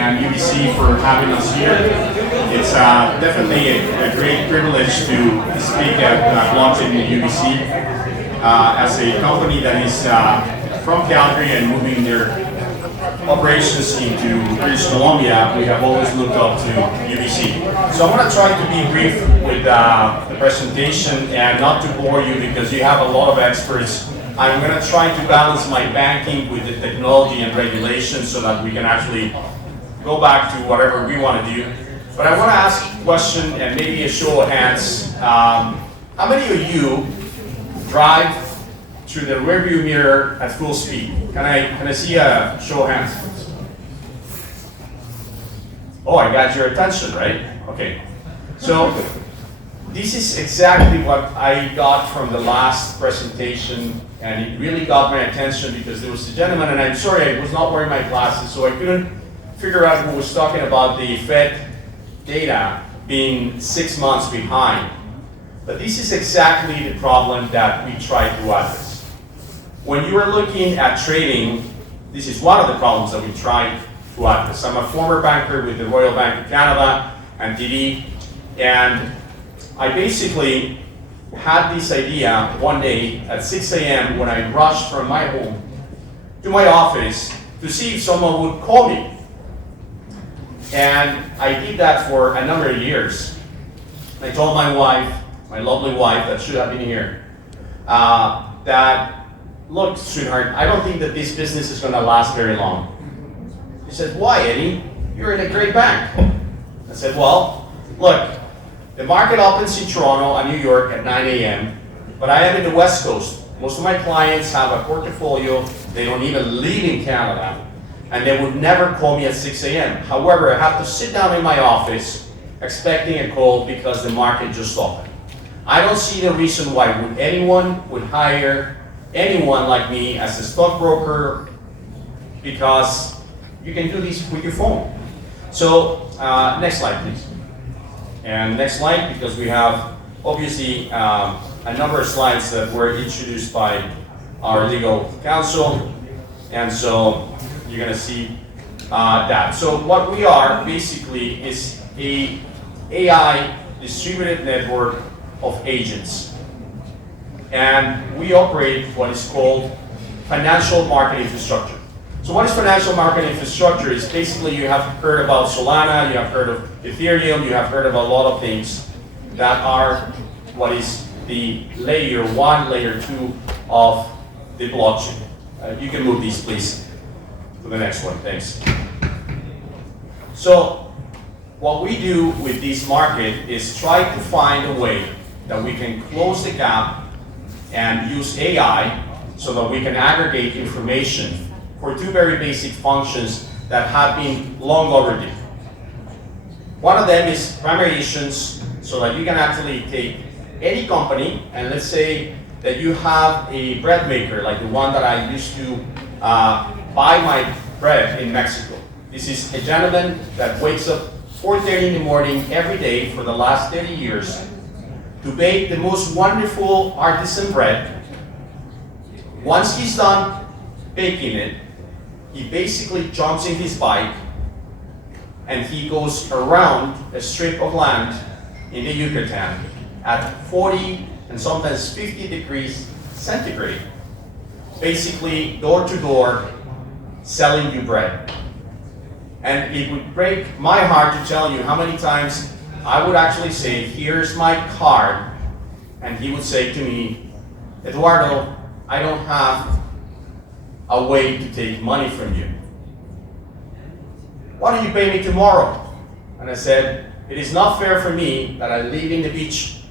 and UBC for having us here. It's definitely a great privilege to speak at Blockchain in UBC. As a company that is from Calgary and moving their operations into British Columbia, we have always looked up to UBC. So I'm going to try to be brief with the presentation and not to bore you because you have a lot of experts. I'm going to try to balance my banking with the technology and regulation so that we can actually go back to whatever we want to do. But I want to ask a question and maybe a show of hands. How many of you drive through the rearview mirror at full speed? Can I see a show of hands? Oh, I got your attention, right? Okay. So this is exactly what I got from the last presentation, and it really got my attention because there was a gentleman, and I'm sorry, I was not wearing my glasses, so I couldn't figure out who was talking about the Fed data being 6 months behind. But this is exactly the problem that we try to address. When you are looking at trading, this is one of the problems that we try to address. I'm a former banker with the Royal Bank of Canada and TD, and I basically had this idea one day at 6 a.m. when I rushed from my home to my office to see if someone would call me. And I did that for a number of years. I told my wife, my lovely wife that should have been here, that, look, sweetheart, I don't think that this business is going to last very long. She said, why, Eddie? You're in a great bank. I said, well, look, the market opens in Toronto and New York at 9 a.m., but I am in the West Coast. Most of my clients have a portfolio. They don't even live in Canada, and they would never call me at 6 a.m. However, I have to sit down in my office expecting a call because the market just opened. I don't see the reason why anyone would hire anyone like me as a stockbroker, because you can do this with your phone. So next slide, please. And next slide, because we have obviously a number of slides that were introduced by our legal counsel, and so you're going to see that. So what we are basically is a AI distributed network of agents, and we operate what is called financial market infrastructure. So what is financial market infrastructure? Is basically you have heard about Solana, you have heard of Ethereum, you have heard of a lot of things that are what is the layer 1, layer 2 of the blockchain. You can move these please to the next one, thanks. So what we do with this market is try to find a way that we can close the gap and use AI so that we can aggregate information for two very basic functions that have been long overdue. One of them is primary issuance, so that you can actually take any company, and let's say that you have a bread maker like the one that I used to buy my bread in Mexico. This is a gentleman that wakes up 4:30 in the morning every day for the last 30 years to bake the most wonderful artisan bread. Once he's done baking it, he basically jumps in his bike and he goes around a strip of land in the Yucatan at 40 and sometimes 50 degrees centigrade, basically door to door selling you bread. And it would break my heart to tell you how many times I would actually say, here's my card, and he would say to me, Eduardo, I don't have a way to take money from you. Why don't you pay me tomorrow? And I said, it is not fair for me that I live in the beach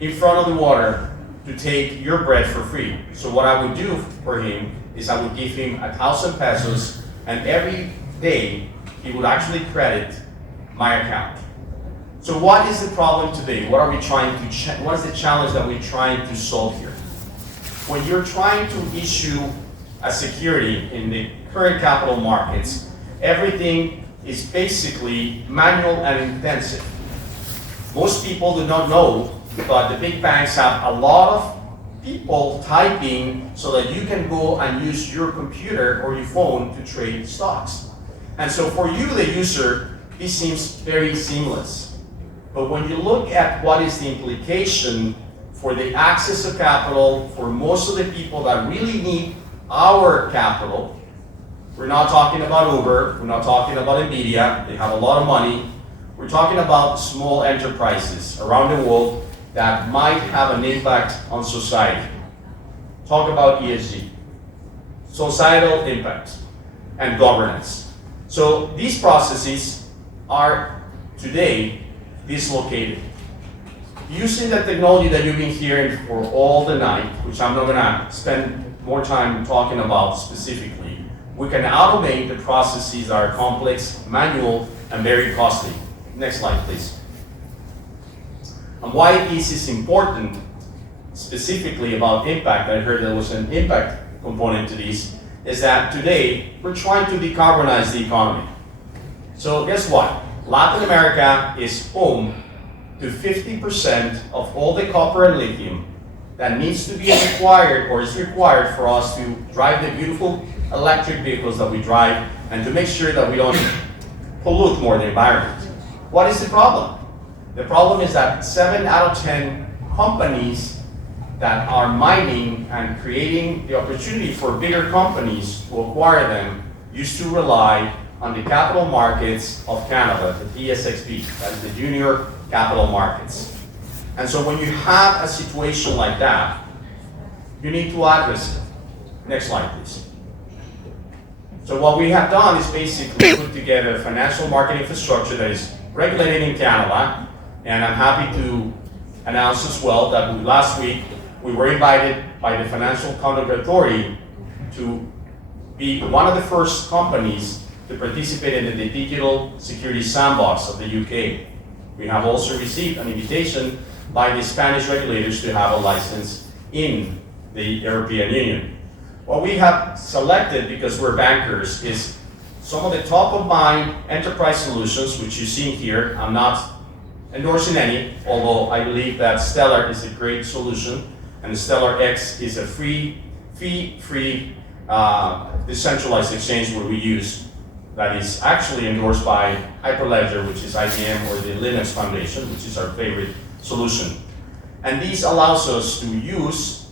in front of the water to take your bread for free. So what I would do for him is I would give him 1,000 pesos, and every day he would actually credit my account. So what is the problem today? What are we trying to what is the challenge that we're trying to solve here? When you're trying to issue a security in the current capital markets, everything is basically manual and intensive. Most people do not know, but the big banks have a lot of people typing so that you can go and use your computer or your phone to trade stocks. And so for you, the user, this seems very seamless. But when you look at what is the implication for the access of capital for most of the people that really need our capital, we're not talking about Uber, we're not talking about Nvidia, they have a lot of money. We're talking about small enterprises around the world that might have an impact on society. Talk about ESG, societal impact, and governance. So these processes are today dislocated. Using the technology that you've been hearing for all the night, which I'm not gonna spend more time talking about specifically, we can automate the processes that are complex, manual, and very costly. Next slide, please. And why this is important, specifically about impact, I heard there was an impact component to this, is that today we're trying to decarbonize the economy. So guess what? Latin America is home to 50% of all the copper and lithium that needs to be required or is required for us to drive the beautiful electric vehicles that we drive and to make sure that we don't pollute more the environment. What is the problem? The problem is that 7 out of 10 companies that are mining and creating the opportunity for bigger companies to acquire them used to rely on the capital markets of Canada, the TSXV, that is the junior capital markets. And so when you have a situation like that, you need to address it. Next slide, please. So what we have done is basically put together a financial market infrastructure that is regulated in Canada, and I'm happy to announce as well that last week we were invited by the Financial Conduct Authority to be one of the first companies to participate in the Digital Security Sandbox of the UK. We have also received an invitation by the Spanish regulators to have a license in the European Union. What we have selected, because we're bankers, is some of the top of mind enterprise solutions, which you see here. I'm not endorsing any, although I believe that Stellar is a great solution, and Stellar X is a fee-free decentralized exchange where we use that is actually endorsed by Hyperledger, which is IBM, or the Linux Foundation, which is our favorite solution. And this allows us to use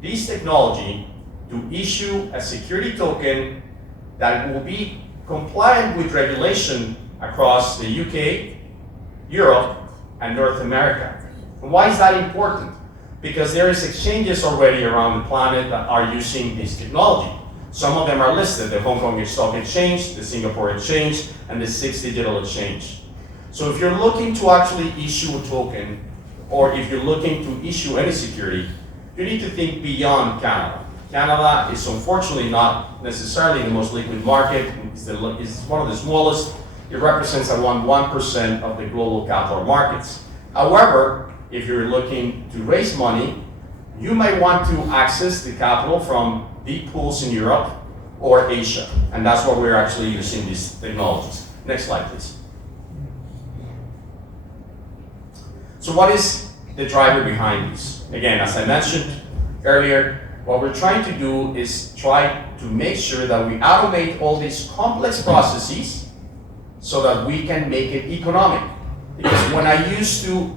this technology to issue a security token that will be compliant with regulation across the UK, Europe, and North America. And why is that important? Because there is exchanges already around the planet that are using this technology. Some of them are listed, the Hong Kong Stock Exchange, the Singapore Exchange, and the 6 Digital Exchange. So if you're looking to actually issue a token, or if you're looking to issue any security, you need to think beyond Canada. Canada is unfortunately not necessarily the most liquid market. It's one of the smallest. It represents around 1% of the global capital markets. However, if you're looking to raise money, you might want to access the capital from deep pools in Europe or Asia. And that's why we're actually using these technologies. Next slide, please. So what is the driver behind this? Again, as I mentioned earlier, what we're trying to do is try to make sure that we automate all these complex processes so that we can make it economic. Because when I used to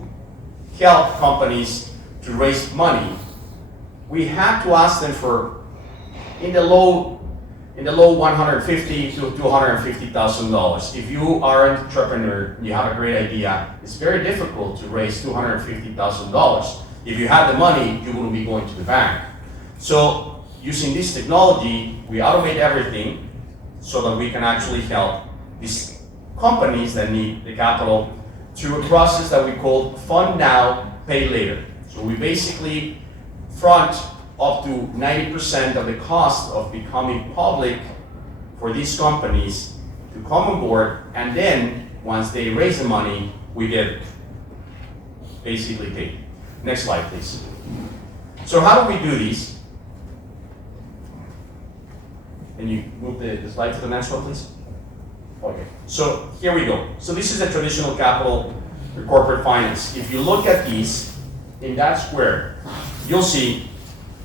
help companies to raise money, we had to ask them for in the low $150,000 to $250,000. If you are an entrepreneur, you have a great idea, it's very difficult to raise $250,000. If you had the money, you wouldn't be going to the bank. So using this technology, we automate everything so that we can actually help these companies that need the capital through a process that we call fund now, pay later. So we basically front up to 90% of the cost of becoming public for these companies to come on board, and then once they raise the money, we get basically paid. Next slide, please. So how do we do these? Can you move the slide to the next one, please? Okay, so here we go. So this is a traditional capital or corporate finance. If you look at these, in that square, you'll see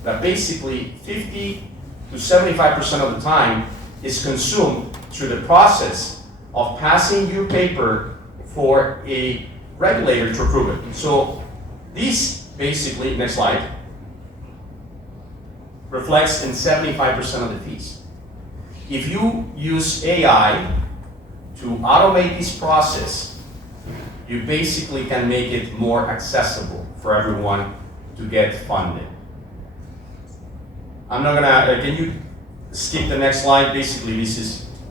that basically 50 to 75% of the time is consumed through the process of passing your paper for a regulator to approve it. So this basically, next slide, reflects in 75% of the fees. If you use AI to automate this process, you basically can make it more accessible for everyone to get funded. I'm not gonna, can you skip the next slide? Basically, this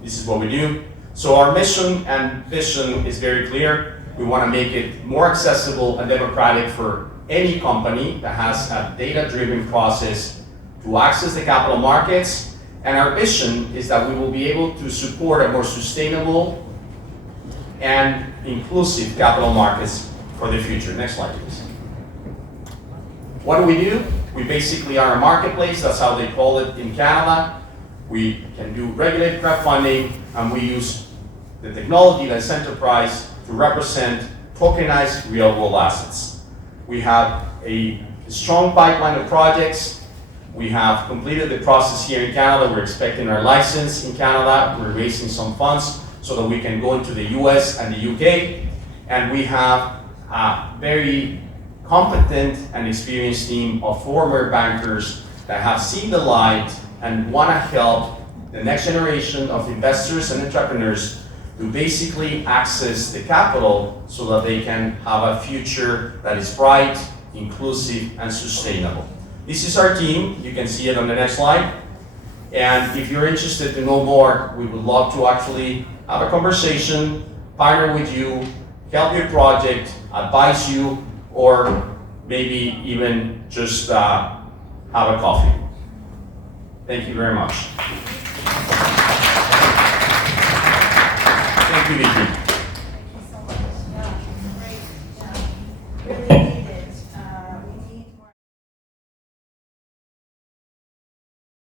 is what we do. So our mission and vision is very clear. We want to make it more accessible and democratic for any company that has a data-driven process to access the capital markets. And our vision is that we will be able to support a more sustainable and inclusive capital markets for the future. Next slide, please. What do? We basically are a marketplace. That's how they call it in Canada. We can do regulated crowdfunding, and we use the technology that's enterprise to represent tokenized real-world assets. We have a strong pipeline of projects. We have completed the process here in Canada. We're expecting our license in Canada. We're raising some funds so that we can go into the US and the UK. And we have a very competent and experienced team of former bankers that have seen the light and want to help the next generation of investors and entrepreneurs to basically access the capital so that they can have a future that is bright, inclusive, and sustainable. This is our team. You can see it on the next slide. And if you're interested to know more, we would love to actually have a conversation, partner with you, help your project, advise you, or maybe even just have a coffee. Thank you very much. Thank you, Vicky.